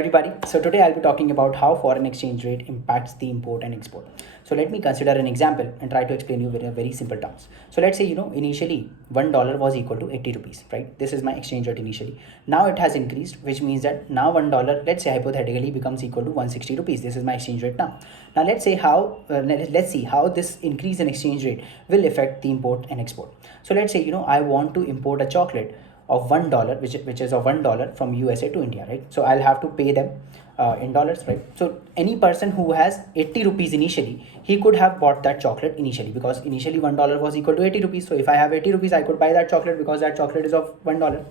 Everybody, so today I'll be talking about how foreign exchange rate impacts the import and export. So let me consider an example and try to explain you in very simple terms. So let's say initially $1 was equal to 80 rupees, right? This is my exchange rate initially. Now it has increased, which means that now $1, let's say hypothetically, becomes equal to 160 rupees. This is my exchange rate now. Now let's see how this increase in exchange rate will affect the import and export. So let's say I want to import a chocolate of $1, which is of $1 from USA to India, right? So I'll have to pay them in dollars, right? So any person who has 80 rupees initially, he could have bought that chocolate initially, because initially $1 was equal to 80 rupees. So if I have 80 rupees, I could buy that chocolate because that chocolate is of $1.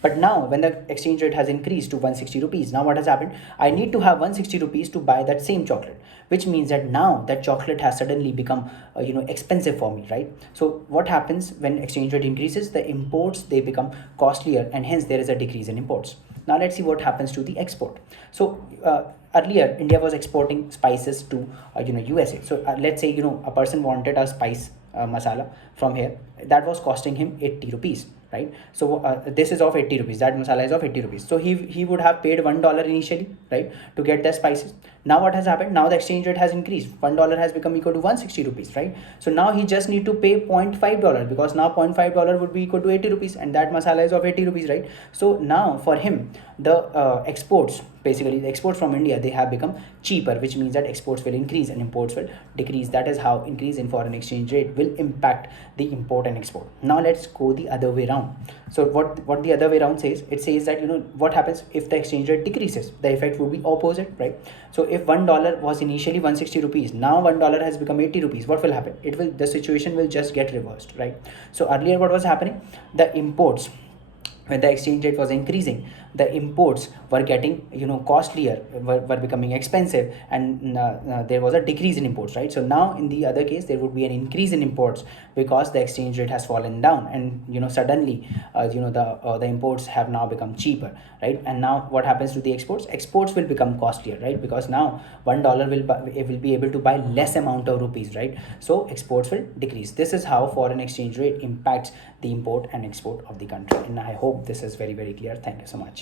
But now when the exchange rate has increased to 160 rupees, now what has happened? I need to have 160 rupees to buy that same chocolate, which means that now that chocolate has suddenly become expensive for me, right? So what happens when exchange rate increases? The imports, they become costlier, and hence there is a decrease in imports. Now let's see what happens to the export. So earlier India was exporting spices to USA. So let's say a person wanted a spice masala from here, that was costing him 80 rupees, right? So this is of 80 rupees, that masala is of 80 rupees. So he would have paid $1 initially, right, to get the spices. Now what has happened? Now the exchange rate has increased. $1 has become equal to 160 rupees, right? So now he just need to pay $0.5, because now $0.5 would be equal to 80 rupees, and that masala is of 80 rupees, right? So now for him, the exports, basically the exports from India, they have become cheaper, which means that exports will increase and imports will decrease. That is how increase in foreign exchange rate will impact the import and export. Now let's go the other way around. So what the other way around says, it says that what happens if the exchange rate decreases? The effect would be opposite, right? So if $1 was initially 160 rupees, now $1 has become 80 rupees, what will happen? The situation will just get reversed, right? So earlier what was happening? The imports, when the exchange rate was increasing, the imports were getting costlier, were becoming expensive, and there was a decrease in imports, right? So now in the other case, there would be an increase in imports because the exchange rate has fallen down, and suddenly the imports have now become cheaper, right? And now what happens to the exports will become costlier, right? Because now $1 will be able to buy less amount of rupees, right? So exports will decrease. This is how foreign exchange rate impacts the import and export of the country, and I hope this is very, very clear. Thank you so much.